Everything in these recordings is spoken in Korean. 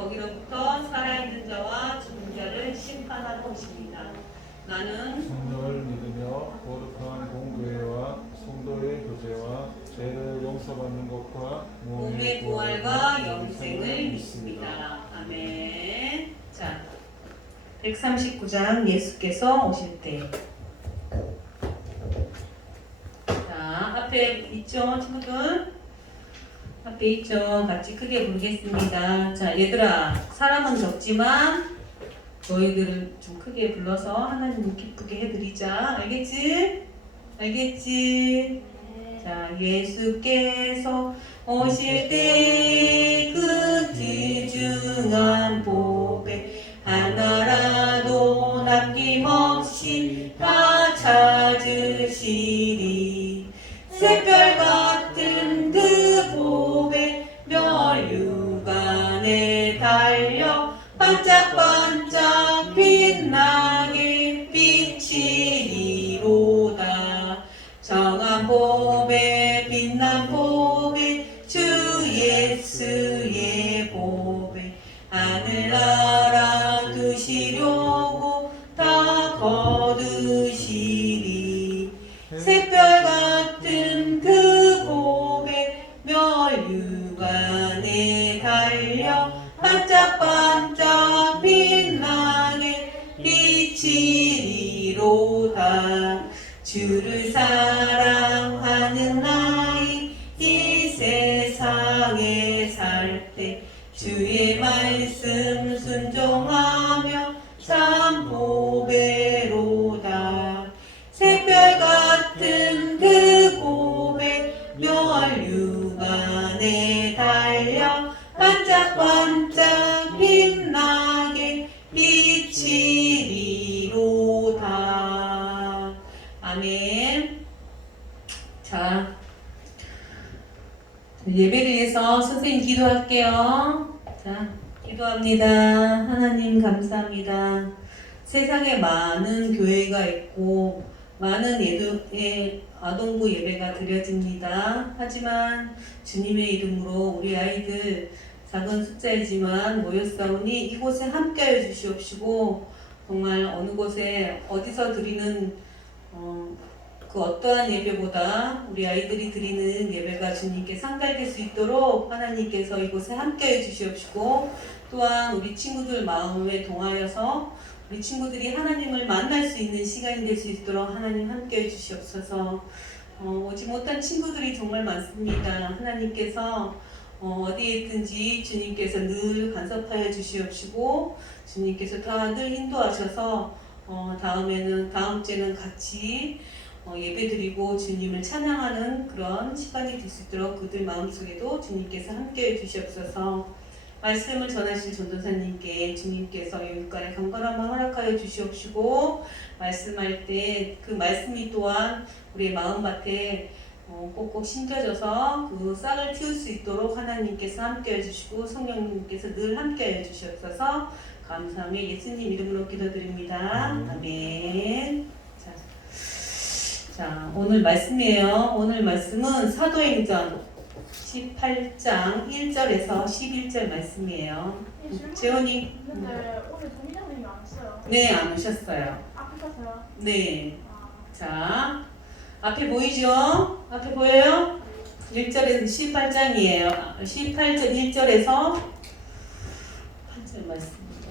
거기로부터 살아있는 자와 죽은 자를 심판하러 오십니다. 나는 성령을 믿으며 거룩한 공교회와 성도의 교제와 죄를 용서받는 것과 몸의 부활과 영생을 믿습니다. 아멘. 자, 139장 예수께서 오실 때. 자, 앞에 있죠, 친구들? 앞에 있죠. 같이 크게 부르겠습니다. 자, 얘들아, 사람은 적지만 너희들을 좀 크게 불러서 하나님을 기쁘게 해드리자. 알겠지? 알겠지? 자, 예수께서 오실 때 그 귀중한 보배 하나라도 남김없이 다 찾으시리. 새별 같은 그 보배 멸류관에 달려 반짝반짝 빛나게 비치리로다. 정한 보배 빛난 보배 주 예수의 보배 하늘나라 두시려고 다 거두시리. 새별 같은 그 보배 멸류관에 달려 반짝반짝 빛나게 비치리로다. 주를 사랑하는 나이 이 세상에 살 때 주의 말씀 순종하며 참 보배로다. 새별 같은 그 보배 멸류관에 달려 반짝반짝 빛나게 비치리로다. 아멘. 자, 예배를 위해서 선생님 기도할게요. 자, 기도합니다. 하나님 감사합니다. 세상에 많은 교회가 있고 많은 아동부 예배가 드려집니다. 하지만 주님의 이름으로 우리 아이들 작은 숫자이지만 모였사오니 이곳에 함께하여 주시옵시고 정말 어느 곳에 어디서 드리는 그 어떠한 예배보다 우리 아이들이 드리는 예배가 주님께 상달될 수 있도록 하나님께서 이곳에 함께해 주시옵시고 또한 우리 친구들 마음에 동하여서 우리 친구들이 하나님을 만날 수 있는 시간이 될 수 있도록 하나님 함께해 주시옵소서. 오지 못한 친구들이 정말 많습니다. 하나님께서 어디에 있든지 주님께서 늘 간섭하여 주시옵시고 주님께서 다 늘 인도하셔서 다음 주에는 같이 예배드리고 주님을 찬양하는 그런 시간이 될 수 있도록 그들 마음속에도 주님께서 함께해 주시옵소서. 말씀을 전하실 전도사님께 주님께서 여기까지 강건함을 허락하여 주시옵시고 말씀할 때 그 말씀이 또한 우리의 마음밭에 꼭꼭 심겨져서 그 싹을 틔울 수 있도록 하나님께서 함께해 주시고 성령님께서 늘 함께해 주시옵소서. 감사하며 예수님 이름으로 기도드립니다. 아멘. 자, 오늘 말씀이에요. 오늘 말씀은 사도행전 18장 1절에서 11절 말씀이에요. 재원이 근데 오늘 동의장님이 안 왔어요. 네, 안 오셨어요. 아프셔서요? 네. 자, 앞에 보이죠? 앞에 보여요? 1절에서 18장이에요. 18절 1절에서 8절 말씀입니다.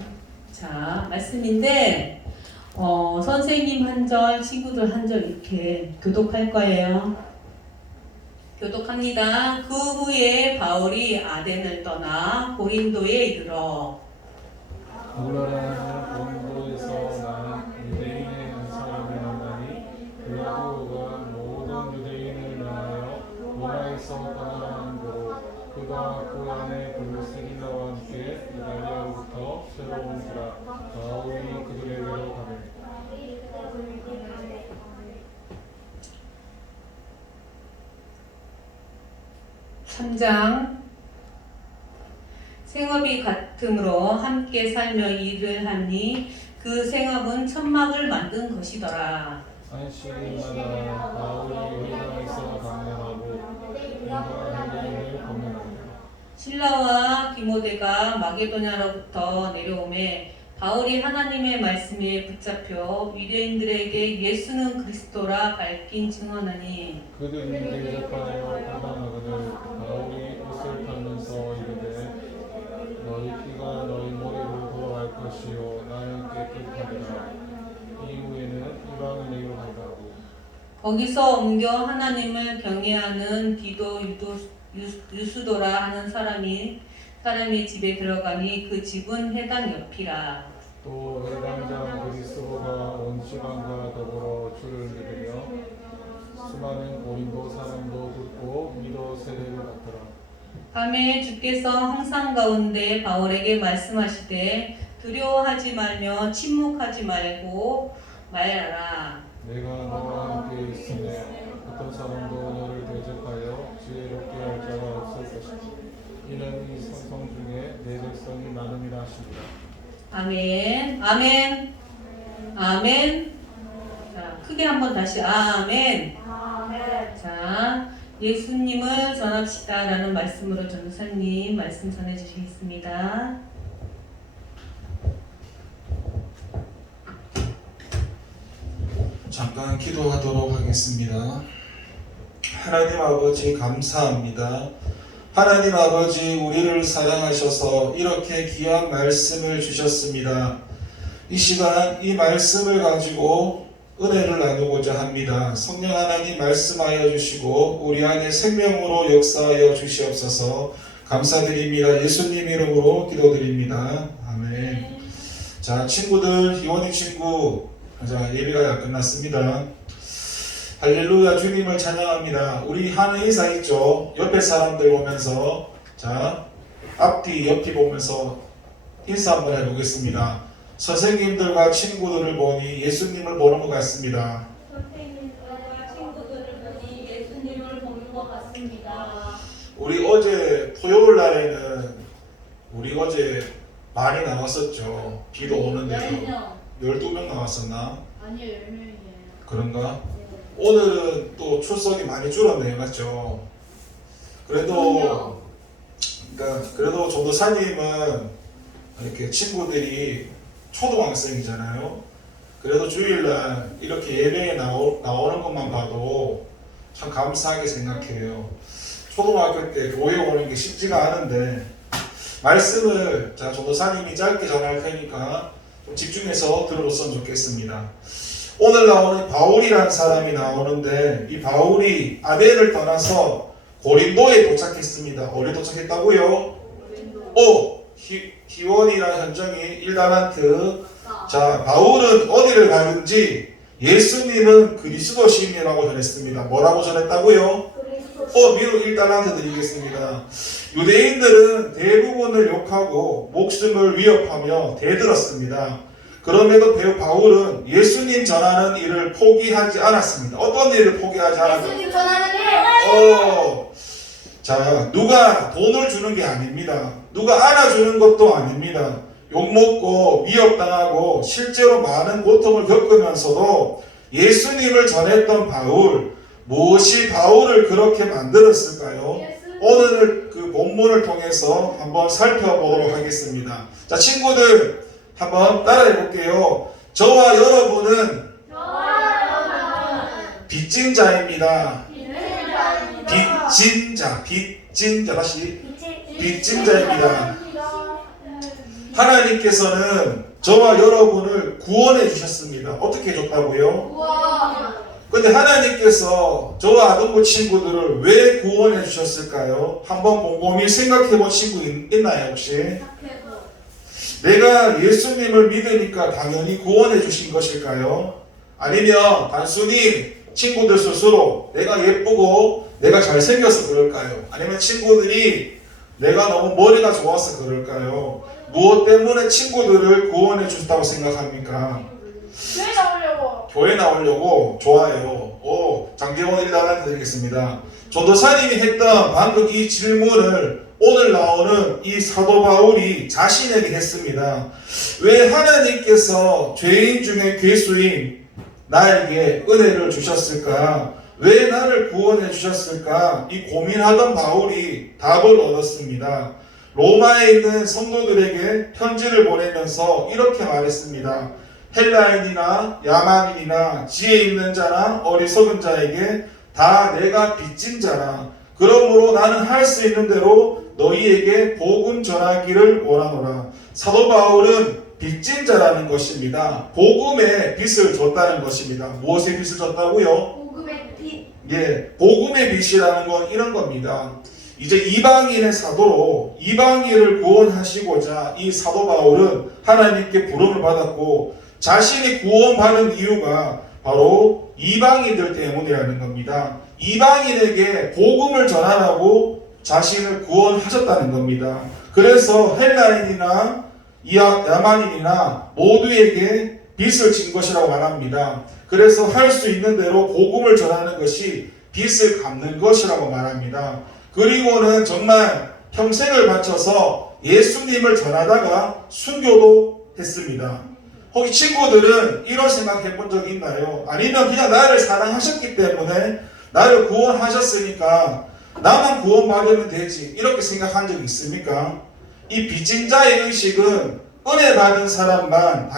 자, 말씀인데 선생님 한 절, 친구들 한 절 이렇게 교독할 거예요. 교독합니다. 그 후에 바울이 아덴을 떠나 고린도에 이르러 물러나는 본도에서 난 유대인의 한 사람을 만나니 그 야고보가 모든 유대인을 낳아여 로마에서 떠나는 도로 그가 그 안에 블루스리나와 함께 이달리아로부터 새로운지라 바울이 그들에게로 가매 3장 생업이 같음으로 함께 살며 일을 하니 그 생업은 천막을 만든 것이더라. 안식일마다 바울이 회당에서 강론하고 인간의 일을 검문합니다. 신라와 디모데가 마게도냐로부터 내려오매 바울이 하나님의 말씀에 붙잡혀 유대인들에게 예수는 그리스도라 밝힌 증언하니 그들이 대적하여 판단하거늘 바울이 옷을 팔면서 이르되 너희 피가 너희 머리로 돌아갈 것이요 나는 깨끗하리라. 이후에는 이방인에게로 가라. 거기서 옮겨 하나님을 경외하는 디도 유수도라 하는 사람이 집에 들어가니 그 집은 해당 옆이라. 또 해당장 그리스도가 온 지방과 더불어 주를 믿으며 수많은 고린도 사람도 듣고 믿어 세례를 받더라. 밤에 주께서 항상 가운데 바울에게 말씀하시되 두려워하지 말며 침묵하지 말고 말하라. 내가 너와 함께 있으며 어떤 사람도 너를 대적하여 지혜롭게 할 자가 없을 것이다. 이는 이 성성 중에 내 백성이 많음이라 하시니라. 아멘. 아멘. 아멘. 자, 크게 한번 다시 아멘. 자, 예수님을 전합시다라는 말씀으로 전도사님 말씀 전해 주시겠습니다. 잠깐 기도하도록 하겠습니다. 하나님 아버지 감사합니다. 하나님 아버지 우리를 사랑하셔서 이렇게 귀한 말씀을 주셨습니다. 이 시간 이 말씀을 가지고 은혜를 나누고자 합니다. 성령 하나님 말씀하여 주시고 우리 안에 생명으로 역사하여 주시옵소서. 감사드립니다. 예수님 이름으로 기도드립니다. 아멘. 자, 친구들, 희원이 친구, 자, 예배가 끝났습니다. 할렐루야, 주님을 찬양합니다. 우리 하는 인사 있죠? 옆에 사람들 보면서, 자, 앞뒤 옆이 보면서 인사 한번 해보겠습니다. 선생님들과 친구들을 보니 예수님을 보는 것 같습니다. 선생님들과 친구들을 보니 예수님을 보는 것 같습니다. 우리 어제 토요일 날에는 우리 어제 많이 나왔었죠. 비도 오는데도 12명 나왔었나? 아니요, 10명이에요. 그런가? 오늘은 또 출석이 많이 줄었네요. 맞죠? 그래도 그래도 전도사님은 이렇게 친구들이 초등학생이잖아요. 그래도 주일날 이렇게 예배에 나오는 것만 봐도 참 감사하게 생각해요. 초등학교 때 교회 오는 게 쉽지가 않은데 말씀을 자 전도사님이 짧게 전할 테니까 좀 집중해서 들어줬으면 좋겠습니다. 오늘 나오는 바울이라는 사람이 나오는데 이 바울이 아덴을 떠나서 고린도에 도착했습니다. 어디 도착했다고요? 희원이라는 현정이 1달란트. 자, 바울은 어디를 가든지 예수님은 그리스도시인이라고 전했습니다. 뭐라고 전했다고요? 미국 1달란트 드리겠습니다. 유대인들은 대부분을 욕하고 목숨을 위협하며 대들었습니다. 그럼에도 바울은 예수님 전하는 일을 포기하지 않았습니다. 어떤 일을 포기하지 않았습니까? 예수님 전하는 일! 자, 누가 돈을 주는 게 아닙니다. 누가 안아주는 것도 아닙니다. 욕먹고 위협당하고 실제로 많은 고통을 겪으면서도 예수님을 전했던 바울, 무엇이 바울을 그렇게 만들었을까요? 오늘 그 본문을 통해서 한번 살펴보도록 하겠습니다. 자, 친구들 한번 따라해 볼게요. 저와 여러분은 빚진 자입니다. 빚진 자 다시 빚진 자입니다. 하나님께서는 저와 여러분을 구원해 주셨습니다. 어떻게 해줬다고요? 근데 하나님께서 저와 아동부 친구들을 왜 구원해 주셨을까요? 한번 곰곰이 생각해 본 친구 있나요 혹시? 내가 예수님을 믿으니까 당연히 구원해 주신 것일까요? 아니면 단순히 친구들 스스로 내가 예쁘고 내가 잘생겨서 그럴까요? 아니면 친구들이 내가 너무 머리가 좋아서 그럴까요? 무엇 때문에 친구들을 구원해 주셨다고 생각합니까? 교회 나오려고. 좋아요. 장재원 1달란트 드리겠습니다. 전도사님이 했던 방금 이 질문을 오늘 나오는 이 사도 바울이 자신에게 했습니다. 왜 하나님께서 죄인 중에 괴수인 나에게 은혜를 주셨을까? 왜 나를 구원해 주셨을까? 이 고민하던 바울이 답을 얻었습니다. 로마에 있는 성도들에게 편지를 보내면서 이렇게 말했습니다. 헬라인이나 야만인이나 지혜 있는 자나 어리석은 자에게 다 내가 빚진 자라. 그러므로 나는 할 수 있는 대로 너희에게 복음 전하기를 원하노라. 사도 바울은 빚진 자라는 것입니다. 복음의 빚을 줬다는 것입니다. 무엇의 빚을 줬다고요? 복음의 빛. 예, 복음의 빚이라는 건 이런 겁니다. 이제 이방인의 사도로 이방인을 구원하시고자 이 사도 바울은 하나님께 부름을 받았고 자신이 구원받은 이유가 바로 이방인들 때문이라는 겁니다. 이방인에게 복음을 전하라고 자신을 구원하셨다는 겁니다. 그래서 헬라인이나 야만인이나 모두에게 빚을 진 것이라고 말합니다. 그래서 할 수 있는 대로 복음을 전하는 것이 빚을 갚는 것이라고 말합니다. 그리고는 정말 평생을 바쳐서 예수님을 전하다가 순교도 했습니다. 혹시 친구들은 이런 생각 해본 적 있나요? 아니면 그냥 나를 사랑하셨기 때문에 나를 구원하셨으니까 나만 구원받으면 되지 이렇게 생각한 적 있습니까? 이 빚진 자의 의식은 은혜 받은 사람만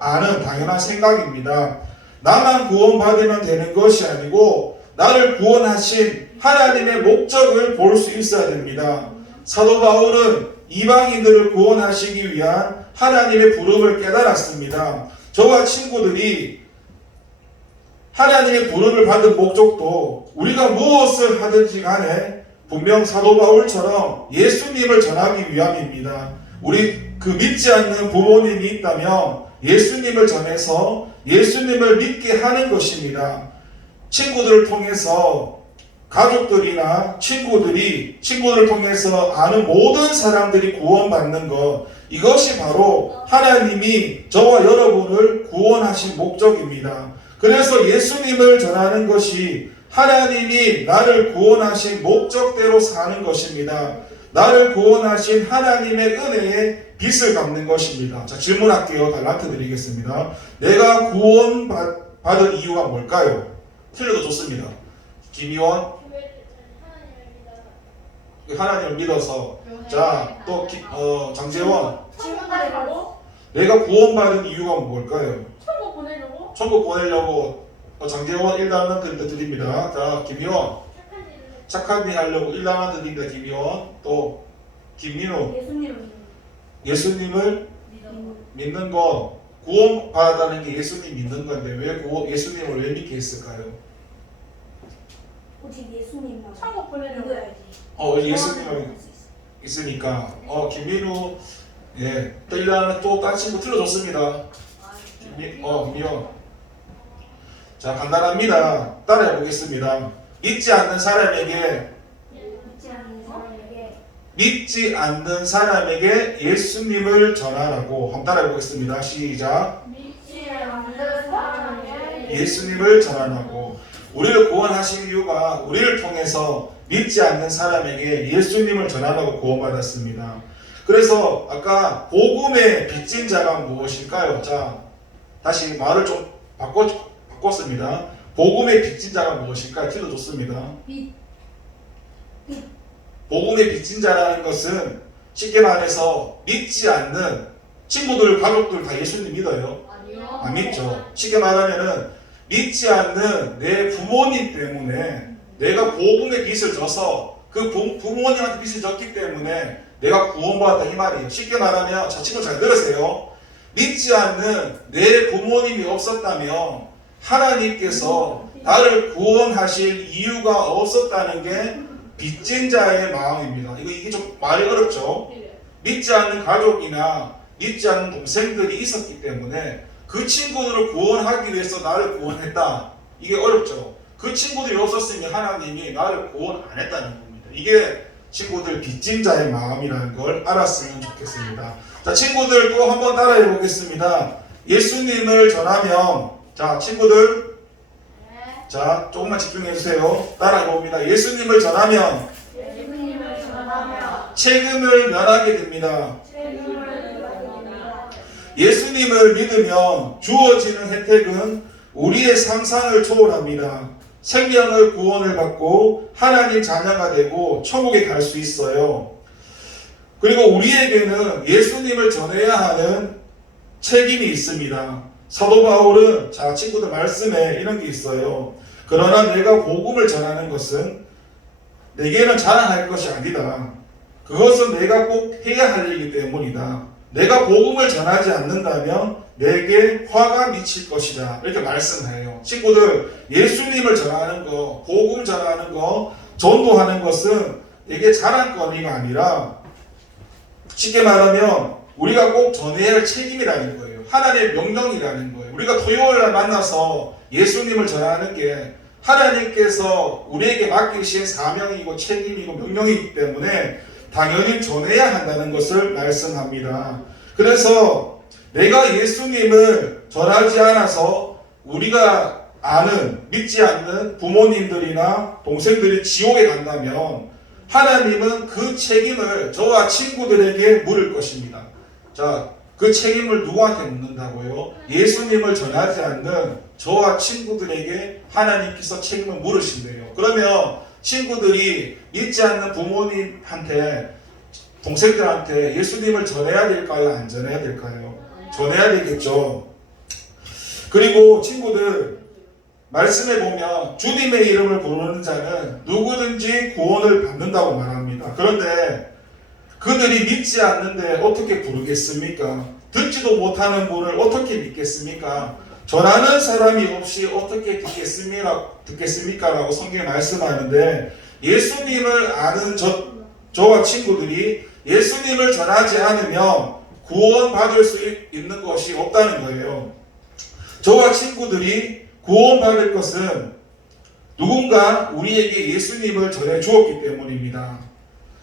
아는 당연한 생각입니다. 나만 구원받으면 되는 것이 아니고 나를 구원하신 하나님의 목적을 볼 수 있어야 됩니다. 사도 바울은 이방인들을 구원하시기 위한 하나님의 부름을 깨달았습니다. 저와 친구들이 하나님의 부름을 받은 목적도 우리가 무엇을 하든지 간에 분명 사도 바울처럼 예수님을 전하기 위함입니다. 우리 믿지 않는 부모님이 있다면 예수님을 전해서 예수님을 믿게 하는 것입니다. 친구들을 통해서 가족들이나 친구들을 통해서 아는 모든 사람들이 구원받는 것, 이것이 바로 하나님이 저와 여러분을 구원하신 목적입니다. 그래서 예수님을 전하는 것이 하나님이 나를 구원하신 목적대로 사는 것입니다. 나를 구원하신 하나님의 은혜에 빚을 갚는 것입니다. 자, 질문할게요. 달란트 드리겠습니다. 내가 구원받은 이유가 뭘까요? 틀려도 좋습니다. 김희원, 하나님을 믿어서. 자, 또 장재원, 천국 보내려고? 내가 구원받은 이유가 뭘까요? 천국 보내려고? 천국 보내려고. 장재원 1단원 드립니다. 자, 김희원, 착한 일 하려고 1단원 드립니다. 김희원. 또 김민우, 예수님을 믿는 거. 구원받았다는 게 예수님 믿는 건데 왜 예수님을 왜 믿게 했을까요? 오직 예수님만 천국 보내려고. 믿어야지. 예수님을 있으니까. 김민우, 예, 또 1단원 또 딴 친구 틀어줬습니다. 김민우. 자, 간단합니다. 따라해 보겠습니다. 믿지 않는 사람에게 예수님을 전하라고. 한번 따라해 보겠습니다. 시작. 예수님을 전하라고. 우리를 구원하신 이유가 우리를 통해서 믿지 않는 사람에게 예수님을 전하라고 구원받았습니다. 그래서 아까 복음의 빚진 자가 무엇일까요? 자, 다시 말을 좀 바꿨습니다. 복음의 빚진 자가 무엇일까요? 틀어줬습니다. 복음의 빚진 자라는 것은 쉽게 말해서 믿지 않는 친구들, 가족들 다 예수님 믿어요? 아니요. 안 믿죠. 쉽게 말하면은 믿지 않는 내 부모님 때문에 내가 복음의 빚을 져서 그 부모님한테 빚을 졌기 때문에 내가 구원받았다 이 말이에요. 쉽게 말하면, 자, 친구 잘 들으세요. 믿지 않는 내 부모님이 없었다면 하나님께서 나를 구원하실 이유가 없었다는 게 빚진 자의 마음입니다. 이게 좀 말이 어렵죠. 믿지 않는 가족이나 믿지 않는 동생들이 있었기 때문에 그 친구들을 구원하기 위해서 나를 구원했다. 이게 어렵죠. 그 친구들이 없었으면 하나님이 나를 구원 안 했다는 겁니다. 이게 친구들 빚진 자의 마음이라는 걸 알았으면 좋겠습니다. 자, 친구들 또 한번 따라해 보겠습니다. 예수님을 전하면, 자, 친구들, 자, 조금만 집중해 주세요. 따라해 봅니다. 예수님을 전하면 책임을 면하게 됩니다. 예수님을 믿으면 주어지는 혜택은 우리의 상상을 초월합니다. 생명을 구원을 받고 하나님 자녀가 되고 천국에 갈 수 있어요. 그리고 우리에게는 예수님을 전해야 하는 책임이 있습니다. 사도 바울은 자 친구들 말씀에 이런 게 있어요. 그러나 내가 복음을 전하는 것은 내게는 자랑할 것이 아니다. 그것은 내가 꼭 해야 할 일이기 때문이다. 내가 복음을 전하지 않는다면 내게 화가 미칠 것이다. 이렇게 말씀해요. 친구들, 예수님을 전하는 거, 복음 전하는 거, 전도하는 것은 이게 자랑거리가 아니라 쉽게 말하면 우리가 꼭 전해야 할 책임이라는 거예요. 하나님의 명령이라는 거예요. 우리가 토요일날 만나서 예수님을 전하는 게 하나님께서 우리에게 맡기신 사명이고 책임이고 명령이기 때문에 당연히 전해야 한다는 것을 말씀합니다. 그래서 내가 예수님을 전하지 않아서 우리가 아는 믿지 않는 부모님들이나 동생들이 지옥에 간다면 하나님은 그 책임을 저와 친구들에게 물을 것입니다. 자, 그 책임을 누구한테 묻는다고요? 예수님을 전하지 않는 저와 친구들에게 하나님께서 책임을 물으신대요. 그러면 친구들이 믿지 않는 부모님한테, 동생들한테 예수님을 전해야 될까요? 안 전해야 될까요? 전해야 되겠죠. 그리고 친구들, 말씀에 보면 주님의 이름을 부르는 자는 누구든지 구원을 받는다고 말합니다. 그런데 그들이 믿지 않는데 어떻게 부르겠습니까? 듣지도 못하는 분을 어떻게 믿겠습니까? 전하는 사람이 없이 어떻게 듣겠습니까? 라고 성경에 말씀하는데 예수님을 아는 저와 친구들이 예수님을 전하지 않으면 구원받을 수 있는 것이 없다는 거예요. 저와 친구들이 구원받을 것은 누군가 우리에게 예수님을 전해 주었기 때문입니다.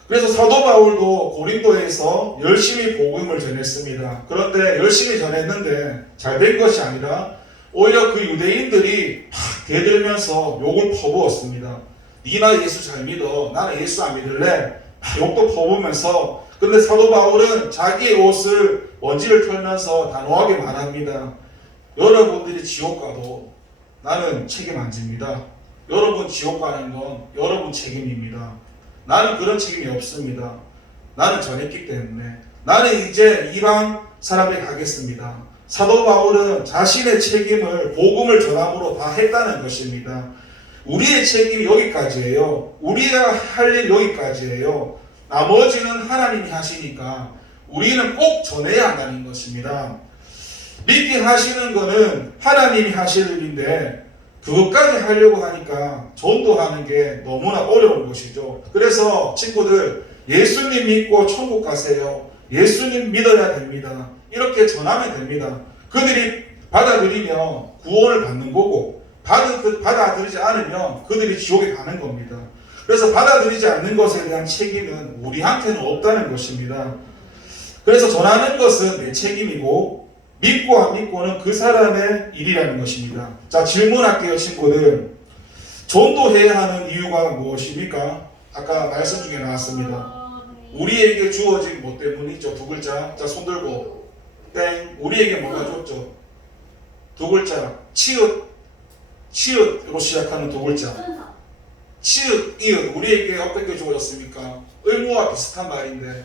그래서 사도 바울도 고린도에서 열심히 복음을 전했습니다. 그런데 열심히 전했는데 잘 된 것이 아니라 오히려 그 유대인들이 막 대들면서 욕을 퍼부었습니다. 니나 예수 잘 믿어. 나는 예수 안 믿을래. 욕도 퍼부면서 근데 사도 바울은 자기의 옷을 먼지를 털면서 단호하게 말합니다. 여러분들이 지옥 가도 나는 책임 안 집니다. 여러분 지옥 가는 건 여러분 책임입니다. 나는 그런 책임이 없습니다. 나는 전했기 때문에 나는 이제 이방 사람에게 가겠습니다. 사도 바울은 자신의 책임을 복음을 전함으로 다 했다는 것입니다. 우리의 책임이 여기까지예요. 우리가 할 일 여기까지예요. 나머지는 하나님이 하시니까 우리는 꼭 전해야 한다는 것입니다. 믿게 하시는 거는 하나님이 하실 일인데 그것까지 하려고 하니까 전도하는 게 너무나 어려운 것이죠. 그래서 친구들, 예수님 믿고 천국 가세요. 예수님 믿어야 됩니다. 이렇게 전하면 됩니다. 그들이 받아들이면 구원을 받는 거고 받아들이지 않으면 그들이 지옥에 가는 겁니다. 그래서 받아들이지 않는 것에 대한 책임은 우리한테는 없다는 것입니다. 그래서 전하는 것은 내 책임이고 믿고 안 믿고는 그 사람의 일이라는 것입니다. 자, 질문할게요, 친구들. 전도해야 하는 이유가 무엇입니까? 아까 말씀 중에 나왔습니다. 우리에게 주어진 뭐 때문이죠? 두 글자. 자, 손 들고. 땡. 우리에게 뭐가 줬죠? 두 글자. 치읓으로 시작하는 두 글자. 치읓, 이읒. 우리에게 어떻게 주어졌습니까? 의무와 비슷한 말인데.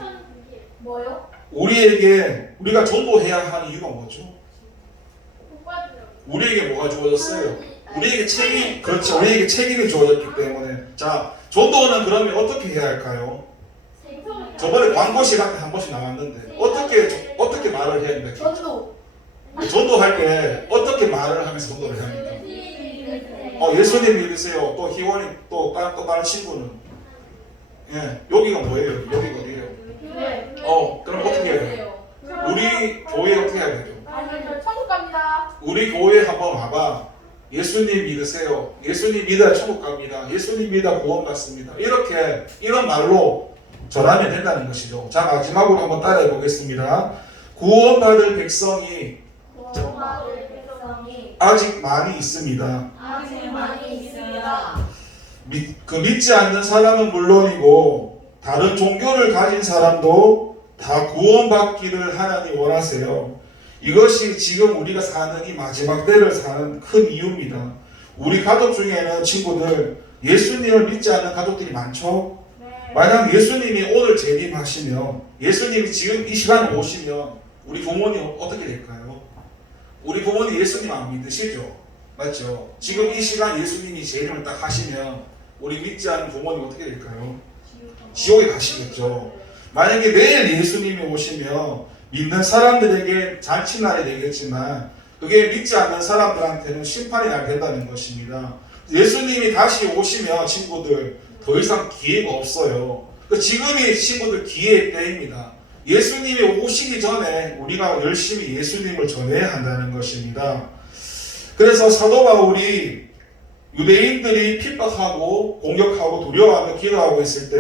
뭐요? 우리가 전도해야 하는 이유가 뭐죠? 우리에게 뭐가 주어졌어요? 우리에게 책임, 그렇죠. 우리에게 책임이 주어졌기 때문에. 자, 전도는 그러면 어떻게 해야 할까요? 저번에 광고 시간 때 한 번씩 나왔는데 어떻게 말을 해야 됩니까? 전도할 때 어떻게 말을 하면서 전도를 해야 합니까? 예수님 믿으세요. 또 희원이 또 다른 친구는 여기가 뭐예요? 여기가 어디예요? 그럼 어떻게 해야 돼요? 우리 교회 어떻게 해야 되죠? 천국 갑니다. 우리 교회 한번 와봐. 예수님 믿으세요. 예수님 믿어야 천국 갑니다. 예수님 믿어 구원받습니다. 이런 말로 전하면 된다는 것이죠. 자, 마지막으로 한번 따라해 보겠습니다. 구원받을 백성이 아직 많이 있습니다. 믿지 않는 사람은 물론이고 다른 종교를 가진 사람도 다 구원받기를 하나님 원하세요. 이것이 지금 우리가 사는 이 마지막 때를 사는 큰 이유입니다. 우리 가족 중에는 친구들 예수님을 믿지 않는 가족들이 많죠? 네. 만약 예수님이 오늘 재림하시면, 예수님이 지금 이 시간에 오시면 우리 부모님 어떻게 될까요? 우리 부모님 예수님 안 믿으시죠? 맞죠? 지금 이 시간 예수님이 재림을 딱 하시면 우리 믿지 않는 부모님 어떻게 될까요? 지옥에 가시겠죠. 만약에 내일 예수님이 오시면 믿는 사람들에게 잔치날이 되겠지만 그게 믿지 않는 사람들한테는 심판이 날 된다는 것입니다. 예수님이 다시 오시면 친구들 더 이상 기회가 없어요. 지금이 친구들 기회의 때입니다. 예수님이 오시기 전에 우리가 열심히 예수님을 전해야 한다는 것입니다. 그래서 사도 바울이 유대인들이 핍박하고 공격하고 두려워하며 기도하고 있을 때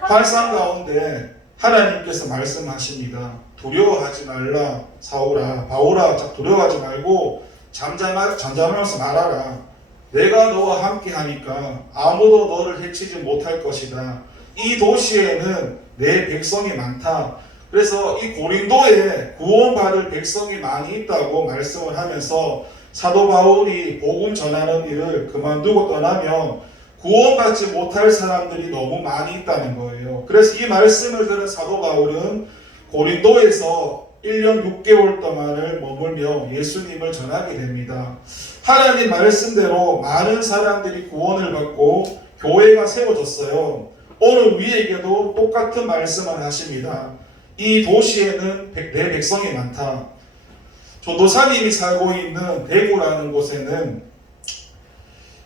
환상 가운데 하나님께서 말씀하십니다. 두려워하지 말라 사울아 바울아 두려워하지 말고 잠잠하면서 말하라. 내가 너와 함께 하니까 아무도 너를 해치지 못할 것이다. 이 도시에는 내 백성이 많다. 그래서 이 고린도에 구원받을 백성이 많이 있다고 말씀을 하면서 사도 바울이 복음 전하는 일을 그만두고 떠나면 구원받지 못할 사람들이 너무 많이 있다는 거예요. 그래서 이 말씀을 들은 사도 바울은 고린도에서 1년 6개월 동안을 머물며 예수님을 전하게 됩니다. 하나님 말씀대로 많은 사람들이 구원을 받고 교회가 세워졌어요. 오늘 우리에게도 똑같은 말씀을 하십니다. 이 도시에는 내 백성이 많다. 전도사님이 살고 있는 대구라는 곳에는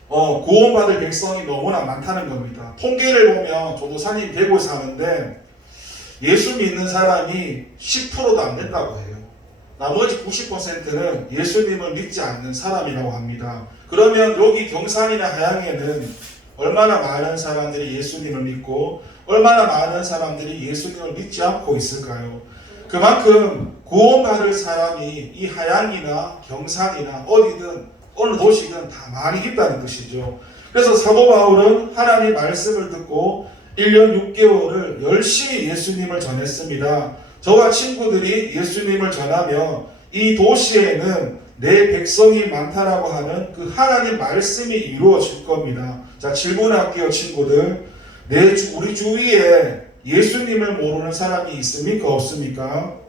구원받을 백성이 너무나 많다는 겁니다. 통계를 보면 전도사님 대구에 사는데 예수 믿는 사람이 10%도 안 된다고 해요. 나머지 90%는 예수님을 믿지 않는 사람이라고 합니다. 그러면 여기 경산이나 하양에는 얼마나 많은 사람들이 예수님을 믿고 얼마나 많은 사람들이 예수님을 믿지 않고 있을까요? 그만큼 구원받을 사람이 이 하양이나 경산이나 어디든 어느 도시든 다 많이 있다는 뜻이죠. 그래서 사도 바울은 하나님 말씀을 듣고 1년 6개월을 열심히 예수님을 전했습니다. 저와 친구들이 예수님을 전하며 이 도시에는 내 백성이 많다라고 하는 그 하나님 말씀이 이루어질 겁니다. 자, 질문할게요, 친구들. 우리 주위에 예수님을 모르는 사람이 있습니까? 없습니까?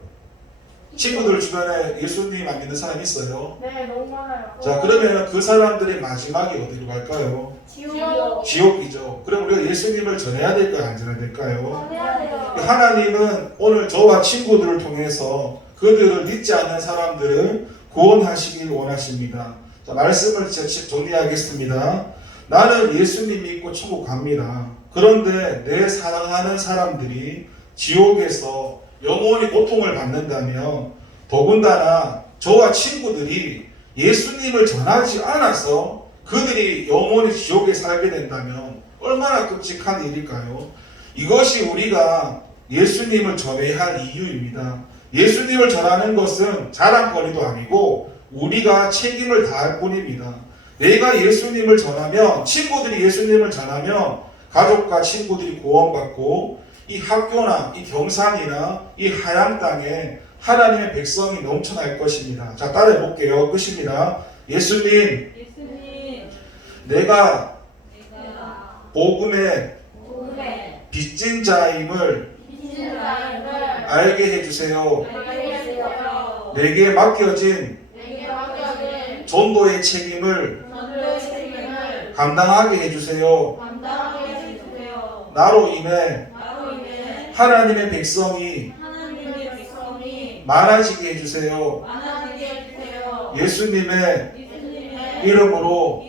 친구들 주변에 예수님 안 믿는 사람 있어요? 네, 너무 많아요. 자, 그러면 그 사람들의 마지막이 어디로 갈까요? 지옥. 지옥이죠. 그럼 우리가 예수님을 전해야 될까요? 안 전해야 될까요? 전해야 돼요. 하나님은 오늘 저와 친구들을 통해서 그들을 믿지 않는 사람들을 구원하시길 원하십니다. 자, 말씀을 정리하겠습니다. 나는 예수님 믿고 천국 갑니다. 그런데 내 사랑하는 사람들이 지옥에서 영원히 고통을 받는다면 더군다나 저와 친구들이 예수님을 전하지 않아서 그들이 영원히 지옥에 살게 된다면 얼마나 끔찍한 일일까요? 이것이 우리가 예수님을 전해야 할 이유입니다. 예수님을 전하는 것은 자랑거리도 아니고 우리가 책임을 다할 뿐입니다. 내가 예수님을 전하면 친구들이 예수님을 전하면 가족과 친구들이 구원받고 이 학교나 이 경산이나 이 하양 땅에 하나님의 백성이 넘쳐날 것입니다. 자, 따라해 볼게요. 끝입니다. 예수님, 내가 복음의 빚진 자임을 알게 해주세요. 내게 맡겨진 전도의 책임을 감당하게 해주세요. 나로 인해 하나님의 백성이 많아지게 해주세요. 예수님의 이름으로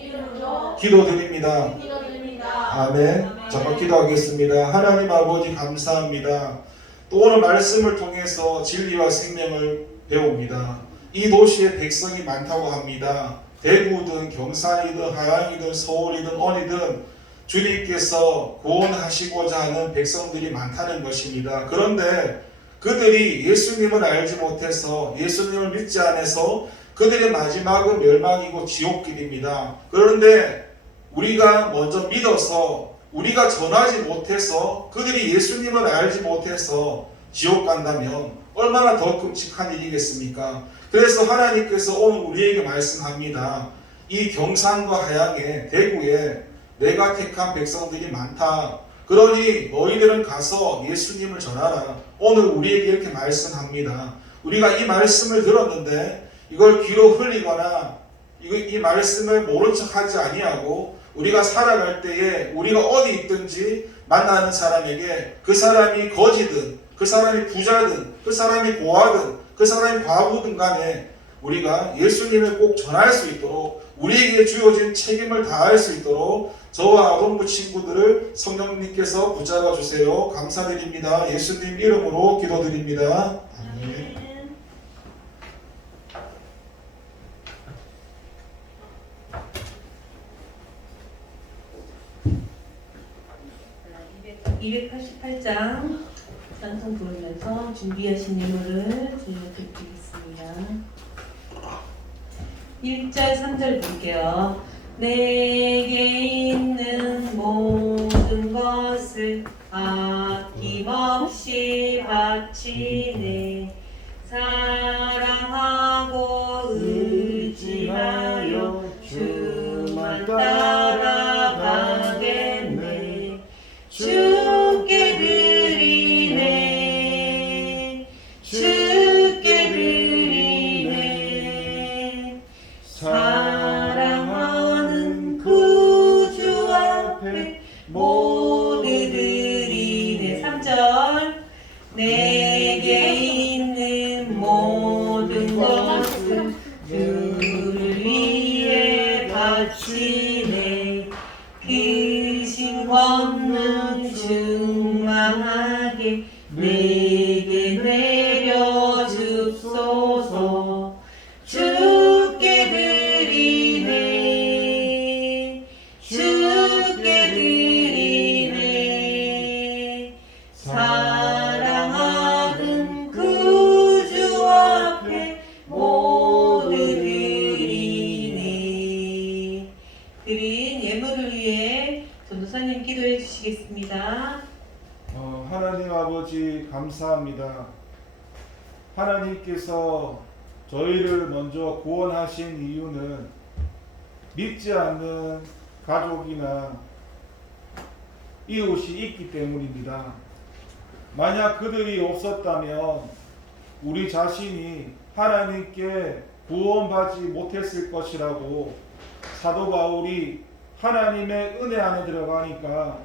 기도드립니다. 아멘. 잠깐 기도하겠습니다. 하나님 아버지 감사합니다. 또 오늘 말씀을 통해서 진리와 생명을 배웁니다. 이 도시에 백성이 많다고 합니다. 대구든 경산이든 하양이든 서울이든 어디든 주님께서 구원하시고자 하는 백성들이 많다는 것입니다. 그런데 그들이 예수님을 알지 못해서 예수님을 믿지 않아서 그들의 마지막은 멸망이고 지옥길입니다. 그런데 우리가 먼저 믿어서 우리가 전하지 못해서 그들이 예수님을 알지 못해서 지옥 간다면 얼마나 더 끔찍한 일이겠습니까? 그래서 하나님께서 오늘 우리에게 말씀합니다. 이 경산과 하양에 대구에 내가 택한 백성들이 많다. 그러니 너희들은 가서 예수님을 전하라. 오늘 우리에게 이렇게 말씀합니다. 우리가 이 말씀을 들었는데 이걸 귀로 흘리거나 이 말씀을 모른 척하지 아니하고 우리가 살아갈 때에 우리가 어디 있든지 만나는 사람에게 그 사람이 거지든 그 사람이 부자든 그 사람이 고아든 그 사람이 과부든 간에 우리가 예수님을 꼭 전할 수 있도록 우리에게 주어진 책임을 다할 수 있도록 저와 아동부 친구들을 성령님께서 붙잡아 주세요. 감사드립니다. 예수님 이름으로 기도드립니다. 아멘. 자, 288장 찬송 부르면서 준비하신 예물을 주님께 드리겠습니다. 1절, 3절 볼게요. 내게 있는 모든 것을 아낌없이 바치네. 사랑하고 의지하여 주만 따라가겠네. 주께 드리네. 주께 드리네. 사랑하는 구주 앞에 모두 드리네. 3절 내게 있는 모든 것을 주를 위해 바치네. 그 신 권능 충만하게 내게 내려주소서. 주께 드리네. 주께 드리네. 사랑하는 구주 앞에 모두 드리네. 드린 예물을 위해 전도사님 기도해 주시겠습니다. 하나님 아버지 감사합니다. 하나님께서 저희를 먼저 구원하신 이유는 믿지 않는 가족이나 이웃이 있기 때문입니다. 만약 그들이 없었다면 우리 자신이 하나님께 구원받지 못했을 것이라고 사도 바울이 하나님의 은혜 안에 들어가니까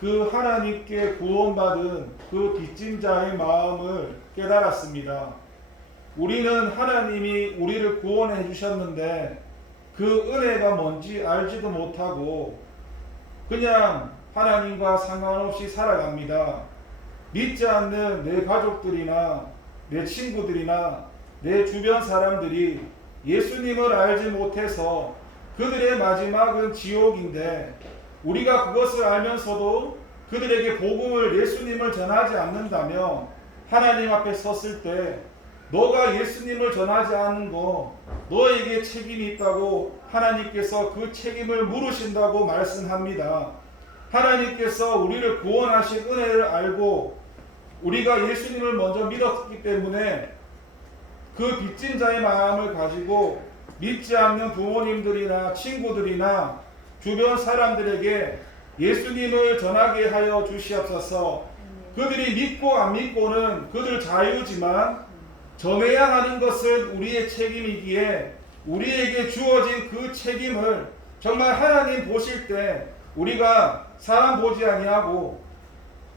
그 하나님께 구원받은 그 빚진 자의 마음을 깨달았습니다. 우리는 하나님이 우리를 구원해 주셨는데 그 은혜가 뭔지 알지도 못하고 그냥 하나님과 상관없이 살아갑니다. 믿지 않는 내 가족들이나 내 친구들이나 내 주변 사람들이 예수님을 알지 못해서 그들의 마지막은 지옥인데 우리가 그것을 알면서도 그들에게 복음을 예수님을 전하지 않는다면 하나님 앞에 섰을 때 너가 예수님을 전하지 않는 거 너에게 책임이 있다고 하나님께서 그 책임을 물으신다고 말씀합니다. 하나님께서 우리를 구원하신 은혜를 알고 우리가 예수님을 먼저 믿었기 때문에 그 빚진 자의 마음을 가지고 믿지 않는 부모님들이나 친구들이나 주변 사람들에게 예수님을 전하게 하여 주시옵소서. 그들이 믿고 안 믿고는 그들 자유지만 전해야 하는 것은 우리의 책임이기에 우리에게 주어진 그 책임을 정말 하나님 보실 때 우리가 사람 보지 아니하고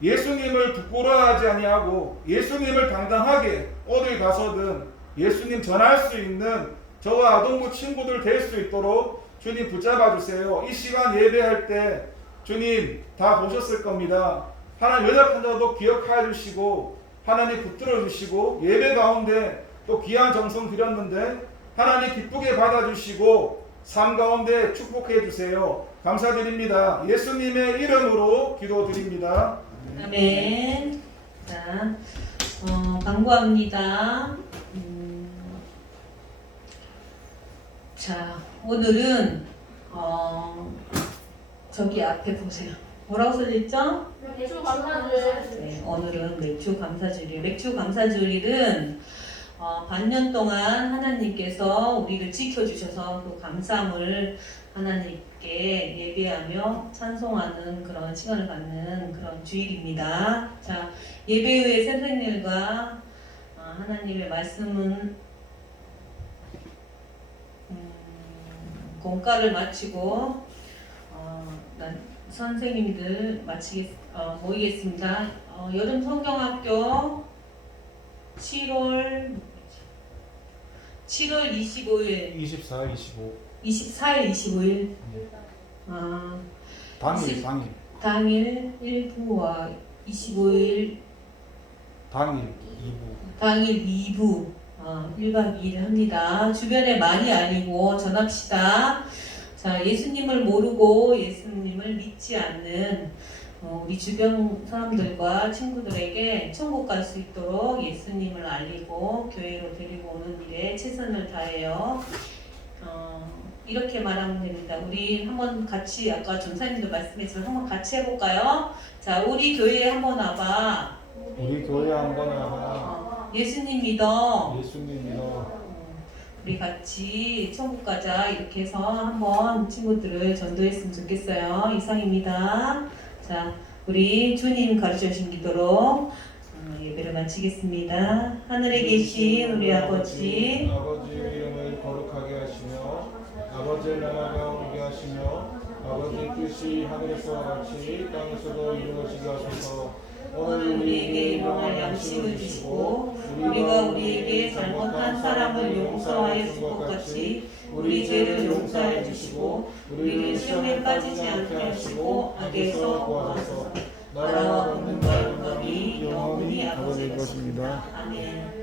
예수님을 부끄러워하지 아니하고 예수님을 당당하게 어딜 가서든 예수님 전할 수 있는 저와 아동부 친구들 될 수 있도록 주님 붙잡아 주세요. 이 시간 예배할 때 주님 다 보셨을 겁니다. 하나님 연약한 자도 기억하여 주시고 하나님 붙들어 주시고 예배 가운데 또 귀한 정성 드렸는데 하나님 기쁘게 받아주시고 삶 가운데 축복해 주세요. 감사드립니다. 예수님의 이름으로 기도드립니다. 아멘. 자, 광고합니다. 자, 오늘은 저기 앞에 보세요. 뭐라고 써져있죠? 맥주 감사주일. 네, 오늘은 맥주 감사주일. 맥주 감사주일은 반년 동안 하나님께서 우리를 지켜주셔서 그 감사함을 하나님께 예배하며 찬송하는 그런 시간을 갖는 그런 주일입니다. 자, 예배 후에 선생님과 하나님의 말씀은 공과를 마치고 선생님들 모이겠습니다. 여름 성경학교 7월 25일, 24, 25. 24일, 25일 당일 1부와 25일 당일 2부 1박 2일 합니다. 주변에 많이 알리고 전합시다. 자, 예수님을 모르고 예수님을 믿지 않는 우리 주변 사람들과 친구들에게 천국 갈 수 있도록 예수님을 알리고 교회로 데리고 오는 일에 최선을 다해요. 이렇게 말하면 됩니다. 우리 한번 같이 아까 전사님도 말씀했지만 한번 같이 해볼까요? 자, 우리 교회에 한번 와봐. 우리 교회 한번 와봐. 예수님 믿어. 예수님 믿어. 우리 같이 천국 가자 이렇게 해서 한번 친구들을 전도했으면 좋겠어요. 이상입니다. 자, 우리 주님 가르쳐 주신 기도로 예배를 마치겠습니다. 하늘에 계신 우리 아버지, 아버지의 이름을 거룩하게 하시며 아버지의 나라가 오게 하시며 아버지의 뜻이 하늘에서와 같이 땅에서도 이루어지게 하소서. 오늘 우리에게 일용할 양식을 주시고 우리가 우리에게 잘못한 사람을 용서하여 준 것 같이 우리 죄를 용서하여 주시고 우리를 시험에 빠지지 않게 하시고 악에서 구하소서. 나라와 권능과 영광이 영원히 아버지의 것입니다. 아멘.